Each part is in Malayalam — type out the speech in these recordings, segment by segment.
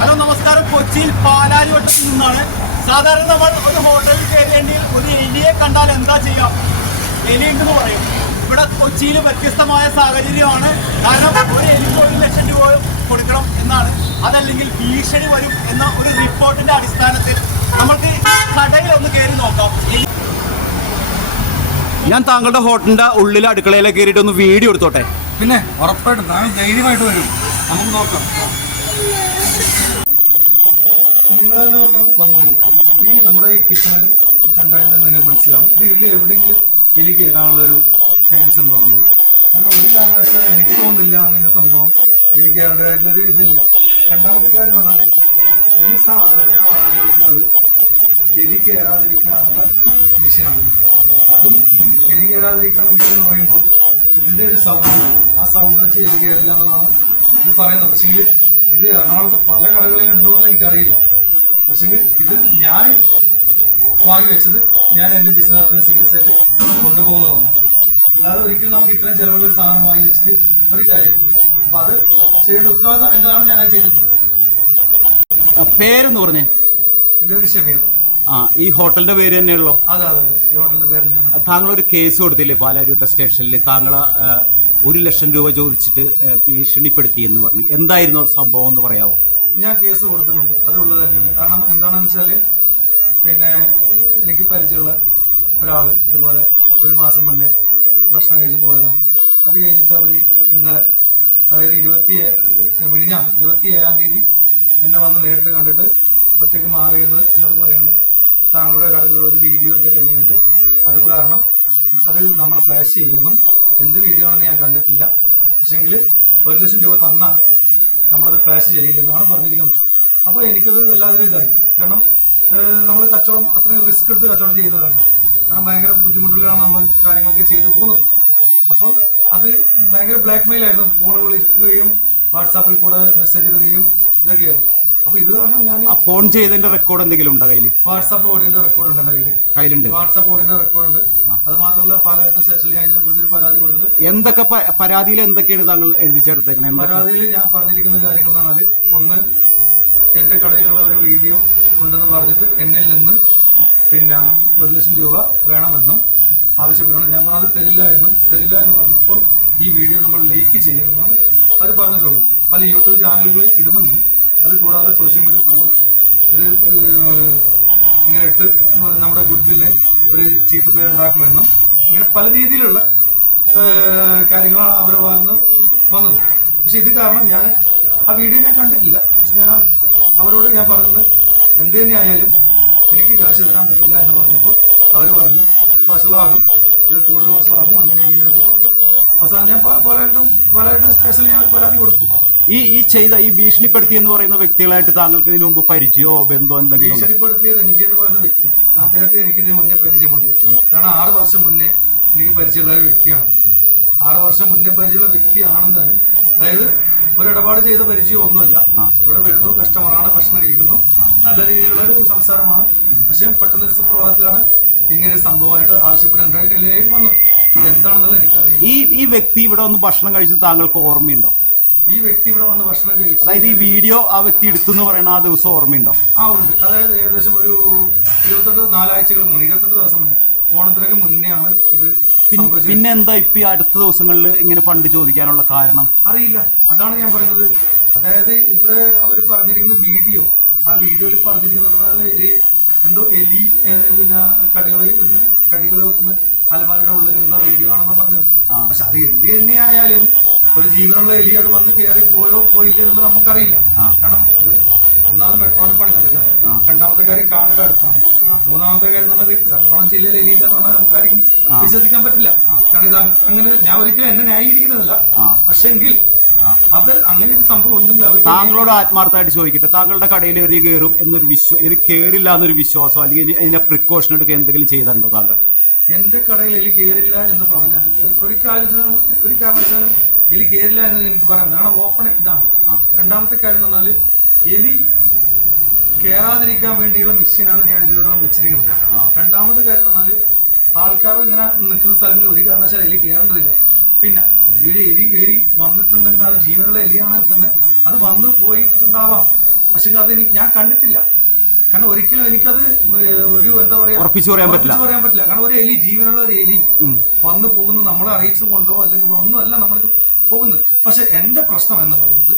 ഹലോ നമസ്കാരം. കൊച്ചിയിൽ പാലാരിവട്ടത്തിൽ നിന്നാണ്. സാധാരണ നമ്മൾ ഒരു ഹോട്ടലിൽ കയറിയേണ്ടി ഒരു എലിയെ കണ്ടാൽ എന്താ ചെയ്യാം എലി എലിയുണ്ടെന്ന് പറയും. ഇവിടെ കൊച്ചിയിൽ വ്യത്യസ്തമായ സാഹചര്യമാണ്. കാരണം ഒരു എലി ഒരു ലക്ഷം രൂപ കൊടുക്കണം എന്നാണ്. അതല്ലെങ്കിൽ ഭീഷണി വരും എന്ന ഒരു റിപ്പോർട്ടിന്റെ അടിസ്ഥാനത്തിൽ നമുക്ക് കടയിൽ ഒന്ന് കയറി നോക്കാം. ഞാൻ താങ്കളുടെ ഹോട്ടലിന്റെ ഉള്ളിൽ അടുക്കളയിലേക്ക് കയറിയിട്ട് ഒന്ന് വീഡിയോ എടുത്തോട്ടെ? പിന്നെ ഉറപ്പായിട്ടും ഞാൻ ധൈര്യമായിട്ട് വരും. നമുക്ക് നോക്കാം. നിങ്ങൾ തന്നെ ഒന്ന് വന്ന് നോക്കും ഈ നമ്മുടെ ഈ കിച്ചൺ കണ്ടാൽ തന്നെ നിങ്ങൾക്ക് മനസ്സിലാവും. ഇത് ഇതിൽ എവിടെയെങ്കിലും എലി കയറാനുള്ളൊരു ചാൻസ് ഉണ്ടോ എന്നുള്ളത് കാരണം ഒരു കാരണവശാലും എനിക്ക് തോന്നുന്നില്ല അങ്ങനെ ഒരു സംഭവം എലി കയറേണ്ടതായിട്ടുള്ളൊരു ഇതില്ല. രണ്ടാമത്തെ കാര്യം പറഞ്ഞാൽ ഈ സാധനം ഞാൻ വാങ്ങിയിരിക്കുന്നത് എലി കയറാതിരിക്കാനുള്ള മെഷീനാണ്. അതും ഈ എലി കയറാതിരിക്കാനുള്ള മെഷീൻ എന്ന് പറയുമ്പോൾ ഇതിന്റെ ഒരു സൗണ്ട് ആ സൗണ്ട് വെച്ച് എലി കയറില്ല എന്നുള്ളതാണ് ഇത് പറയുന്നത്. പക്ഷേ ഇത് എറണാകുളത്ത് പല കടകളിൽ എന്ന് എനിക്കറിയില്ല. പക്ഷേ ഇത് ഞാൻ വാങ്ങി വെച്ചത് ഞാൻ എന്റെ നടത്തുന്ന സീരിയസ് ആയിട്ട് കൊണ്ടുപോകുന്നതാണ്. അല്ലാതെ ഒരിക്കലും നമുക്ക് ഇത്രയും ചിലവുള്ള ഒരു സാധനം വാങ്ങി വെച്ചിട്ട് ഒരു കാര്യമില്ല. അപ്പം അത് ചെയ്യേണ്ട ഉത്തരവാദിത്തം ആണ് ഞാൻ അത് ചെയ്തിട്ടുണ്ട്. പേരെന്ന് പറഞ്ഞേ? എന്റെ ഒരു ഷമീർ. ആ ഈ ഹോട്ടലിന്റെ പേര് തന്നെയുള്ളൂ അതെ അതെ അതെ. ഈ ഹോട്ടലിന്റെ പേര് തന്നെയാണ്. താങ്കൾ ഒരു കേസ് കൊടുത്തില്ലേ പാലാരി സ്റ്റേഷനിൽ താങ്കൾ ഒരു ലക്ഷം രൂപ ചോദിച്ചിട്ട് ഭീഷണിപ്പെടുത്തി എന്ന് പറഞ്ഞു. എന്തായിരുന്നു സംഭവം എന്ന് പറയാമോ ഞാൻ കേസ് കൊടുത്തിട്ടുണ്ട്. അതുള്ളത് തന്നെയാണ്. കാരണം എന്താണെന്ന് വെച്ചാൽ പിന്നെ എനിക്ക് പരിചയമുള്ള ഒരാൾ ഇതുപോലെ ഒരു മാസം മുന്നേ ഭക്ഷണം കഴിച്ച് പോയതാണ്. അത് കഴിഞ്ഞിട്ട് അവർ ഇന്നലെ അതായത് ഇരുപത്തി മിനിഞ്ഞാണ് ഇരുപത്തി ഏഴാം തീയതി എന്നെ വന്ന് നേരിട്ട് കണ്ടിട്ട് ഒറ്റയ്ക്ക് മാറിയെന്ന് എന്നോട് പറയാണ്. താങ്കളുടെ കടകളിലുള്ള ഒരു വീഡിയോ എന്റെ കയ്യിലുണ്ട്. അത് കാരണം അത് നമ്മൾ ഫ്ലാഷ് ചെയ്യുന്നു. എന്ത് വീഡിയോ ആണെന്ന് ഞാൻ കണ്ടിട്ടില്ല. പക്ഷെങ്കിൽ ഒരു ലക്ഷം രൂപ തന്നാൽ നമ്മളത് ഫ്ലാഷ് ചെയ്യില്ലെന്നാണ് പറഞ്ഞിരിക്കുന്നത്. അപ്പോൾ എനിക്കത് വല്ലാതൊരു ഇതായി. കാരണം നമ്മൾ കച്ചവടം അത്രയും റിസ്ക് എടുത്ത് കച്ചവടം ചെയ്യുന്നവരാണ്. കാരണം ഭയങ്കര ബുദ്ധിമുട്ടുകളാണ് നമ്മൾ കാര്യങ്ങളൊക്കെ ചെയ്തു പോകുന്നത്. അപ്പോൾ അത് ഭയങ്കര ബ്ലാക്ക് മെയിൽ ആയിരുന്നു ഫോൺ വിളിക്കുകയും വാട്സാപ്പിൽ കൂടെ മെസ്സേജ് ഇടുകയും ഇതൊക്കെയായിരുന്നു. അപ്പോൾ ഇത് കാരണം ഞാൻ ആ ഫോൺ ചെയ്തതിന്റെ റെക്കോർഡ് എന്തെങ്കിലും ഉണ്ടോ കയ്യിൽ? വാട്സ്ആപ്പ് ഓഡിയോന്റെ റെക്കോർഡ് ഉണ്ട് എന്റെ കയ്യിൽ കയ്യിലുണ്ട്. വാട്സാപ്പ് ഓഡിയോന്റെ റെക്കോർഡ് ഉണ്ട്. അത് മാത്രമല്ല പാലായിട്ട് സ്റ്റേഷനിൽ ഞാൻ ഇതിനെക്കുറിച്ചൊരു പരാതി കൊടുത്തിട്ടുണ്ട്. എന്തൊക്കെ പ- പരാതിയിൽ എന്തൊക്കെയാണ് താങ്കൾ എഴുതി ചേർത്തേക്കണേ? പരാതിയിൽ ഞാൻ പറഞ്ഞിരിക്കുന്ന കാര്യങ്ങൾ എന്ന് പറഞ്ഞാൽ ഒന്ന് എന്റെ കടയിലുള്ള ഒരു വീഡിയോ ഉണ്ടെന്ന് പറഞ്ഞിട്ട് എന്നിൽ നിന്ന് പിന്നെ ഒരു ലക്ഷം രൂപ വേണമെന്നും ആവശ്യപ്പെടണം ഞാൻ പറഞ്ഞത് തരില്ല എന്നും തരില്ല എന്ന് പറഞ്ഞപ്പോൾ ഈ വീഡിയോ നമ്മൾ ലീക്ക് ചെയ്യുമെന്നാണ് അവർ പറഞ്ഞിട്ടുള്ളത്. പല യൂട്യൂബ് ചാനലുകളിൽ ഇടുമെന്നും അത് കൂടാതെ സോഷ്യൽ മീഡിയ പ്രവർത്തി ഇത് ഇങ്ങനെ ഇട്ട് നമ്മുടെ ഗുഡ് വില്ലിന് ഒരു ചീത്ത പേരുണ്ടാക്കുമെന്നും ഇങ്ങനെ പല രീതിയിലുള്ള കാര്യങ്ങളാണ് അവരുടെ ഭാഗത്ത് വന്നത്. പക്ഷെ ഇത് കാരണം ഞാൻ ആ വീഡിയോ ഞാൻ കണ്ടിട്ടില്ല. പക്ഷെ ഞാൻ അവരോട് ഞാൻ പറഞ്ഞത് എന്ത് തന്നെ ആയാലും എനിക്ക് കാശ് തരാൻ പറ്റില്ല എന്ന് പറഞ്ഞപ്പോൾ അവർ പറഞ്ഞു വഷളാകും ഇത് കൂടുതൽ വഷളാകും അങ്ങനെ അങ്ങനെ എന്നൊക്കെ കൊടുത്ത് അവസാനം ഞാൻ പ- പലയിട്ടും പലയിട്ടും സ്റ്റേഷനിൽ ഞാൻ ഒരു പരാതി കൊടുത്തു. ഈ ഈ ചെയ്ത ഈ ഭീഷണിപ്പെടുത്തി എന്ന് പറയുന്ന വ്യക്തികളായിട്ട് താങ്കൾക്ക് ഇതിനു മുമ്പ് പരിചയമോ ബന്ധമോ എന്തെങ്കിലും? ഭീഷണിപ്പെടുത്തിയ രഞ്ജി എന്ന് പറയുന്ന വ്യക്തി. അദ്ദേഹത്തെ എനിക്ക് ഇതിന് മുന്നേ പരിചയമുണ്ട്. കാരണം ആറ് വർഷം മുന്നേ എനിക്ക് പരിചയമുള്ള ഒരു വ്യക്തിയാണ് ആറ് വർഷം മുന്നേ പരിചയമുള്ള വ്യക്തിയാണെന്ന് തന്നെ അതായത് ഒരു ഇടപാട് ചെയ്ത പരിചയം ഒന്നുമല്ല ഇവിടെ വരുന്നു കസ്റ്റമറാണ് ഭക്ഷണം കഴിക്കുന്നു. നല്ല രീതിയിലുള്ള ഒരു സംസാരമാണ്. പക്ഷേ പെട്ടെന്നൊരു സുപ്രഭാതത്തിലാണ് ഇങ്ങനെ ഒരു സംഭവമായിട്ട് ആവശ്യപ്പെട്ട് വന്നു. ഇതെന്താണെന്നുള്ളത് എനിക്കറിയില്ല. ഈ ഈ വ്യക്തി ഇവിടെ വന്ന് ഭക്ഷണം കഴിച്ചത് താങ്കൾക്ക് ഓർമ്മയുണ്ടോ? ഈ വ്യക്തി ഇവിടെ വന്ന് ഭക്ഷണം കഴിച്ചു അതായത് ഈ വീഡിയോ ആ വ്യക്തി എടുത്തു എന്ന് പറയുന്ന ആ ദിവസം ഓർമ്മയുണ്ടോ? ആ ഉണ്ട്. അതായത് ഏകദേശം ഒരു ഇരുപത്തെട്ട് നാലാഴ്ചകൾ മുന്നേ ഇരുപത്തെട്ട് ദിവസം മുന്നേ. ഓണത്തിനൊക്കെ മുന്നേ ആണ് ഇത് സംഭവിച്ചത്. പിന്നെ എന്താ ഇപ്പൊ ഈ അടുത്ത ദിവസങ്ങളിൽ ഇങ്ങനെ ഫണ്ട് ചോദിക്കാനുള്ള കാരണം? അറിയില്ല. അതാണ് ഞാൻ പറയുന്നത്. അതായത് ഇവിടെ അവർ പറഞ്ഞിരിക്കുന്ന വീഡിയോ ആ വീഡിയോയിൽ പറഞ്ഞിരിക്കുന്നത് ഒരു എന്തോ എലി പിന്നെ കടികളിൽ കടികൾ വെക്കുന്ന അലമാരയുടെ ഉള്ളിലുള്ള വീഡിയോ ആണെന്ന് പറഞ്ഞത്. പക്ഷെ അത് എന്ത് തന്നെയായാലും ഒരു ജീവനുള്ള എലി അത് വന്ന് കയറി പോയോ പോയില്ലേ എന്നുള്ളത് നമുക്കറിയില്ല. കാരണം ഇത് ഒന്നാമത് മെട്രോയിൽ പണി നടക്കുകയാണ്. രണ്ടാമത്തെ കാര്യം കാണുക അടുത്താണ്. മൂന്നാമത്തെ കാര്യം എന്ന് പറഞ്ഞാൽ എറണാകുളം ജില്ലയിൽ എലിയില്ല എന്ന് പറഞ്ഞാൽ നമുക്കാർക്കും വിശ്വസിക്കാൻ പറ്റില്ല. കാരണം ഇത് അങ്ങനെ ഞാൻ ഒരിക്കലും എന്നെ ന്യായീകരിക്കുന്നതല്ല. പക്ഷെങ്കിൽ അവർ അങ്ങനെ ഒരു സംഭവം ഉണ്ടെങ്കിൽ അവർ താങ്കളോട് ആത്മാർത്ഥമായിട്ട് ചോദിക്കട്ടെ. താങ്കളുടെ കടയിൽ ഒരു കയറും എന്നൊരു വിശ്വാസം ഒരു കയറില്ല എന്നൊരു വിശ്വാസം അല്ലെങ്കിൽ അതിനെ പ്രിക്കോഷൻ എടുക്കുക എന്തെങ്കിലും ചെയ്തിട്ടുണ്ടോ താങ്കൾ? എന്റെ കടയിൽ എലി കയറില്ല എന്ന് പറഞ്ഞാൽ ഒരു കാരണവശാലും ഒരു കാരണവശാലും എലി കയറില്ല എന്ന് എനിക്ക് പറയാൻ കാരണം ഓപ്പൺ ഇതാണ്. രണ്ടാമത്തെ കാര്യം എന്ന് പറഞ്ഞാൽ എലി കയറാതിരിക്കാൻ വേണ്ടിയുള്ള മെഷീനാണ് ഞാൻ ഇതുവരെ വെച്ചിരിക്കുന്നത്. രണ്ടാമത്തെ കാര്യം എന്ന് പറഞ്ഞാൽ ആൾക്കാർ ഇങ്ങനെ നിൽക്കുന്ന സ്ഥലങ്ങളിൽ ഒരു കാരണവശാലും എലി കയറേണ്ടതില്ല പിന്നെ എലി എലി കയറി വന്നിട്ടുണ്ടെങ്കിൽ അത് ജീവനുള്ള എലിയാണെങ്കിൽ തന്നെ അത് വന്ന് പോയിട്ടുണ്ടാവാം. പക്ഷെ അത് എനിക്ക് ഞാൻ കണ്ടിട്ടില്ല. കാരണം ഒരിക്കലും എനിക്കത് ഒരു എന്താ പറയാ ഉറപ്പിച്ചു പറയാൻ പറ്റില്ല. പറയാൻ പറ്റില്ല. കാരണം ഒരു എലി ജീവനുള്ള ഒരു എലി വന്ന് പോകുന്നു നമ്മളെ അറിയിച്ചു കൊണ്ടോ അല്ലെങ്കിൽ ഒന്നുമല്ല നമ്മൾക്ക് പോകുന്നത്. പക്ഷെ എന്റെ പ്രശ്നം എന്ന് പറയുന്നത്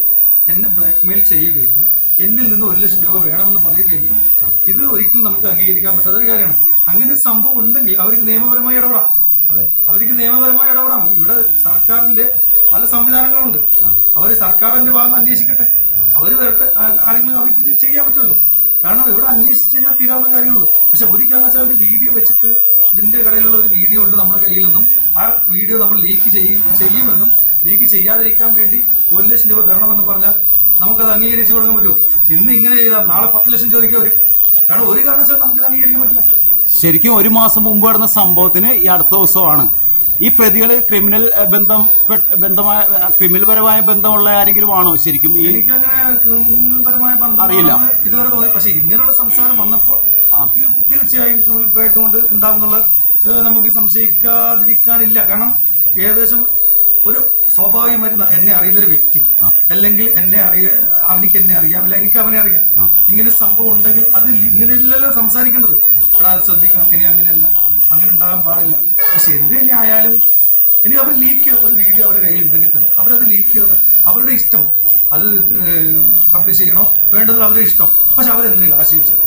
എന്നെ ബ്ലാക്ക്മെയിൽ ചെയ്യുകയും എന്നിൽ നിന്ന് ഒരു ലക്ഷം രൂപ വേണമെന്ന് പറയുകയും ഇത് ഒരിക്കലും നമുക്ക് അംഗീകരിക്കാൻ പറ്റാത്ത ഒരു കാര്യമാണ്. അങ്ങനെ സംഭവം ഉണ്ടെങ്കിൽ അവർക്ക് നിയമപരമായി ഇടപെടാം. അവർക്ക് നിയമപരമായി ഇടപെടാം. ഇവിടെ സർക്കാരിന്റെ പല സംവിധാനങ്ങളുണ്ട്. അവർ സർക്കാരിന്റെ ഭാഗം അന്വേഷിക്കട്ടെ. അവർ വരട്ടെ. കാര്യങ്ങൾ അവർക്ക് ചെയ്യാൻ പറ്റുമല്ലോ. കാരണം ഇവിടെ അന്വേഷിച്ച് കഴിഞ്ഞാൽ തീരാവുന്ന കാര്യങ്ങളുള്ളൂ. പക്ഷെ ഒരു കാരണം വെച്ചാൽ ഒരു വീഡിയോ വെച്ചിട്ട് ഇതിന്റെ കടയിലുള്ള ഒരു വീഡിയോ ഉണ്ട് നമ്മുടെ കയ്യിൽ നിന്നും. ആ വീഡിയോ നമ്മൾ ലീക്ക് ചെയ്യുമെന്നും ലീക്ക് ചെയ്യാതിരിക്കാൻ വേണ്ടി ഒരു ലക്ഷം രൂപ തരണമെന്ന് പറഞ്ഞാൽ നമുക്കത് അംഗീകരിച്ച് കൊടുക്കാൻ പറ്റുമോ? ഇന്ന് ഇങ്ങനെ ചെയ്താൽ നാളെ പത്ത് ലക്ഷം ചോദിക്കുക അവർ കാരണം ഒരു കാരണവശാലും നമുക്കിത് അംഗീകരിക്കാൻ പറ്റില്ല. ശരിക്കും ഒരു മാസം മുമ്പ് നടന്ന സംഭവത്തിന് ഈ അടുത്ത ദിവസമാണ്. ഈ പ്രതികൾ ക്രിമിനൽ ബന്ധം ബന്ധമായ ക്രിമിനൽ പരമായ ബന്ധമുള്ള ആരെങ്കിലും ആണോ ശരിക്കും ഈ അറിയില്ല. ഇതുവരെ തോന്നി. പക്ഷേ ഇങ്ങനെയുള്ള സംസാരം വന്നപ്പോൾ തീർച്ചയായും ക്രിമിനൽ ബാക്ക്ഗ്രൗണ്ട് ഉണ്ടാവുന്നുള്ള ഏഹ്, നമുക്ക് സംശയിക്കാതിരിക്കാനില്ല. കാരണം ഏകദേശം ഒരു സ്വാഭാവികമായിട്ട് എന്നെ അറിയുന്ന ഒരു വ്യക്തി അല്ലെങ്കിൽ എന്നെ അറിയ അവനിക്ക് എന്നെ അറിയാം അല്ല എനിക്ക് അവനെ അറിയാം ഇങ്ങനെ സംഭവം ഉണ്ടെങ്കിൽ അത് ഇങ്ങനെയല്ലല്ലോ സംസാരിക്കേണ്ടത്. എടാ അത് ശ്രദ്ധിക്കണം. ഇനി അങ്ങനെയല്ല. അങ്ങനെ ഉണ്ടാകാൻ പാടില്ല. പക്ഷെ എന്ത് തന്നെ ആയാലും ഇനി അവർ ലീക്ക് ഒരു വീഡിയോ അവരുടെ കയ്യിൽ ഉണ്ടെങ്കിൽ തന്നെ അവരത് ലീക്ക് ചെയ്തോട്ടെ അവരുടെ ഇഷ്ടം അത് പബ്ലിഷ് ചെയ്യണോ? വേണ്ടത് അവരുടെ ഇഷ്ടം. പക്ഷെ അവരെന്തിനു കാശ് ചോദിച്ചത്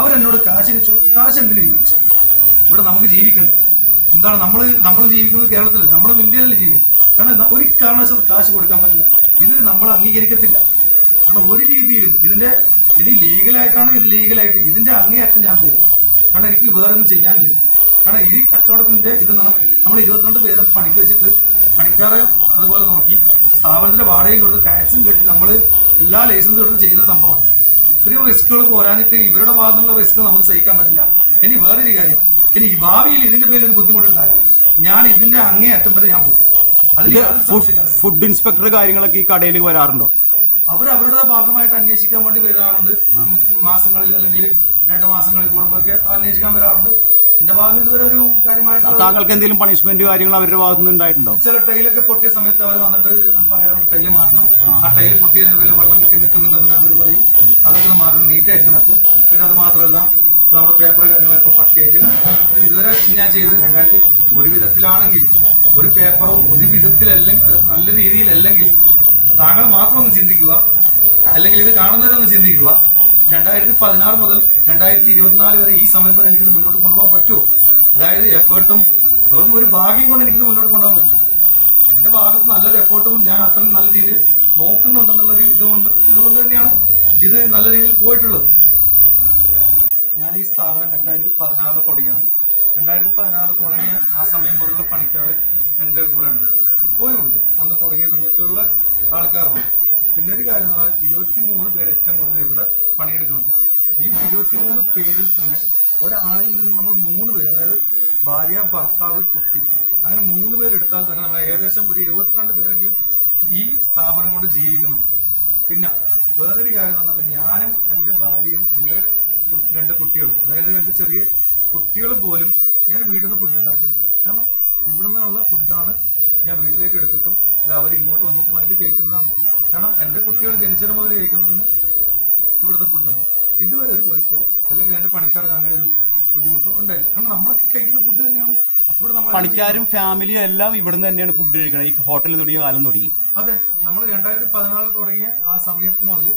അവരെന്നോട് കാശ് ചോദിച്ചു. കാശ് എന്തിനു ചോദിച്ചു? ഇവിടെ നമുക്ക് ജീവിക്കണ്ട. എന്താണ് നമ്മൾ നമ്മളും ജീവിക്കുന്നത് കേരളത്തിലല്ല. നമ്മളും ഇന്ത്യയിലല്ലേ ജീവിക്കും കാരണം ഒരു കാരണവശാലും കാശ് കൊടുക്കാൻ പറ്റില്ല. ഇത് നമ്മൾ അംഗീകരിക്കത്തില്ല. കാരണം ഒരു രീതിയിലും ഇതിന്റെ ഇനി ലീഗലായിട്ടാണ് ഇത് ലീഗലായിട്ട് ഇതിന്റെ അങ്ങേയറ്റം ഞാൻ പോകും. കാരണം എനിക്ക് വേറെ ഒന്നും ചെയ്യാനില്ല. കാരണം ഈ കച്ചവടത്തിന്റെ ഇത് നമ്മൾ ഇരുപത്തിരണ്ട് പേരെ പണിക്ക് വെച്ചിട്ട് പണിക്കാരെ അതുപോലെ നോക്കി സ്ഥാപനത്തിന്റെ വാടകയും കൊടുത്ത് ടാക്സും കെട്ടി നമ്മൾ എല്ലാ ലൈസൻസും എടുത്ത് ചെയ്യുന്ന സംഭവമാണ്. ഇത്രയും റിസ്കുകൾ പോരാഞ്ഞിട്ട് ഇവരുടെ ഭാഗത്തുനിന്നുള്ള റിസ്ക് നമുക്ക് സഹിക്കാൻ പറ്റില്ല. ഇനി വേറൊരു കാര്യം. ഇനി ഈ ഭാവിയിൽ ഇതിന്റെ പേരിൽ ഒരു ബുദ്ധിമുട്ടുണ്ടായാൽ ഞാൻ ഇതിന്റെ അങ്ങേ അറ്റം വരെ ഞാൻ പോകും. അതിൽ ഫുഡ് ഇൻസ്പെക്ടർ കാര്യങ്ങളൊക്കെ ഈ കടയിൽ വരാറുണ്ടോ? അവർ അവരുടെ ഭാഗമായിട്ട് അന്വേഷിക്കാൻ വേണ്ടി വരാറുണ്ട്. മാസങ്ങളിൽ അല്ലെങ്കിൽ രണ്ട് മാസങ്ങളിൽ കൂടുമ്പോഴൊക്കെ അന്വേഷിക്കാൻ വരാറുണ്ട്. എന്റെ ഭാഗത്ത് നിന്ന് ഇതുവരെ ഒരു കാര്യമായിട്ട് താങ്കൾക്ക് എന്തെങ്കിലും പണിഷ്മെന്റ് കാര്യങ്ങൾ അവരുടെ ഭാഗത്തുനിന്ന് ഉണ്ടായിട്ടുണ്ടോ? ചില ടൈലൊക്കെ പൊട്ടിയ സമയത്ത് അവർ വന്നിട്ട് പറയാറുണ്ട് ടൈൽ മാറ്റണം. ആ. ടൈൽ പൊട്ടിയതിന്റെ പേരിൽ വെള്ളം കെട്ടി നിൽക്കുന്നുണ്ടെന്ന് അവർ പറയും. അതൊക്കെ മാറണം മാറ്റണം നീറ്റ് ആയിരിക്കണം അപ്പോൾ പിന്നെ അത് മാത്രമല്ല നമ്മുടെ പേപ്പർ കാര്യങ്ങളൊക്കെ പക്കയായിട്ട്. ഇതുവരെ ഞാൻ ചെയ്തത് രണ്ടായിരത്തി ഒരു വിധത്തിലാണെങ്കിൽ ഒരു പേപ്പറും ഒരു വിധത്തിലല്ലെങ്കിൽ നല്ല രീതിയിലല്ലെങ്കിൽ താങ്കൾ മാത്രം ഒന്ന് ചിന്തിക്കുക. അല്ലെങ്കിൽ ഇത് കാണുന്നവരൊന്ന് ചിന്തിക്കുക. രണ്ടായിരത്തി പതിനാറ് മുതൽ രണ്ടായിരത്തി ഇരുപത്തിനാല് വരെ ഈ സമയം വരെ എനിക്കിത് മുന്നോട്ട് കൊണ്ടുപോകാൻ പറ്റുമോ? അതായത് എഫേർട്ടും വെറും ഒരു ഭാഗ്യം കൊണ്ട് എനിക്കിത് മുന്നോട്ട് കൊണ്ടുപോകാൻ പറ്റില്ല. എന്റെ ഭാഗത്ത് നല്ലൊരു എഫേർട്ടും ഞാൻ അത്രയും നല്ല രീതിയിൽ നോക്കുന്നുണ്ടെന്നുള്ളൊരു ഇതുകൊണ്ട് ഇതുകൊണ്ട് തന്നെയാണ് ഇത് നല്ല രീതിയിൽ പോയിട്ടുള്ളത്. ഞാൻ ഈ സ്ഥാപനം രണ്ടായിരത്തി പതിനാറിൽ തുടങ്ങിയതാണ്. രണ്ടായിരത്തി പതിനാറിൽ തുടങ്ങിയ ആ സമയം മുതലുള്ള പണിക്കാർ എന്റെ കൂടെ ഉണ്ട് ഇപ്പോഴും ഉണ്ട്. അന്ന് തുടങ്ങിയ സമയത്തുള്ള ആൾക്കാരുണ്ട് പിന്നെ ഒരു കാര്യം എന്ന് പറഞ്ഞാൽ ഇരുപത്തി മൂന്ന് പേര് ഏറ്റവും കുറഞ്ഞത് ഇവിടെ പണിയെടുക്കുന്നുണ്ട് ഈ ഇരുപത്തി മൂന്ന് പേരിൽ തന്നെ ഒരാളിൽ നിന്ന് നമ്മൾ മൂന്ന് പേര് അതായത് ഭാര്യ ഭർത്താവ് കുട്ടി അങ്ങനെ മൂന്ന് പേരെടുത്താൽ തന്നെ നമ്മൾ ഏകദേശം ഒരു എഴുപത്തിരണ്ട് പേരെങ്കിലും ഈ സ്ഥാപനം കൊണ്ട് ജീവിക്കുന്നുണ്ട്. പിന്നെ വേറൊരു കാര്യം എന്ന് പറഞ്ഞാൽ ഞാനും എന്റെ ഭാര്യയും എന്റെ രണ്ട് കുട്ടികളും അതായത് രണ്ട് ചെറിയ കുട്ടികൾ പോലും ഞാൻ വീട്ടിൽ നിന്ന് ഫുഡ് ഉണ്ടാക്കില്ല. കാരണം ഇവിടെ നിന്നുള്ള ഫുഡാണ് ഞാൻ വീട്ടിലേക്ക് എടുത്തിട്ടും അല്ല അവരിങ്ങോട്ട് വന്നിട്ടുമായിട്ട് കഴിക്കുന്നതാണ്. കാരണം എന്റെ കുട്ടികൾ ജനിച്ചതിന് മുതൽ കഴിക്കുന്നതിന് ഇവിടുത്തെ ഫുഡാണ് ഇതുവരെ ഒരു കുഴപ്പമോ? അല്ലെങ്കിൽ എന്റെ പണിക്കാർക്ക് അങ്ങനെ ഒരു ബുദ്ധിമുട്ടോ ഉണ്ടായില്ല. കാരണം നമ്മളൊക്കെ കഴിക്കുന്ന ഫുഡ് തന്നെയാണ്. ഇവിടെ നമ്മൾ പണിക്കാരും ഫാമിലിയും എല്ലാം ഇവിടുന്ന് തന്നെയാണ് ഫുഡ് കഴിക്കുന്നത് ഈ ഹോട്ടലിൽ തുടങ്ങിയ കാലം തുടങ്ങി. അതെ നമ്മൾ രണ്ടായിരത്തി പതിനാല് തുടങ്ങിയ ആ സമയത്ത് മുതൽ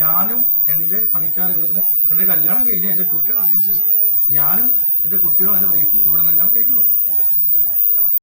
ഞാനും എന്റെ പണിക്കാർ ഇവിടെ തന്നെ എന്റെ കല്യാണം കഴിഞ്ഞ് എന്റെ കുട്ടികളായതിനു ശേഷം ഞാനും എന്റെ കുട്ടികളും എന്റെ വൈഫും ഇവിടെ തന്നെയാണ് കഴിക്കുന്നത്.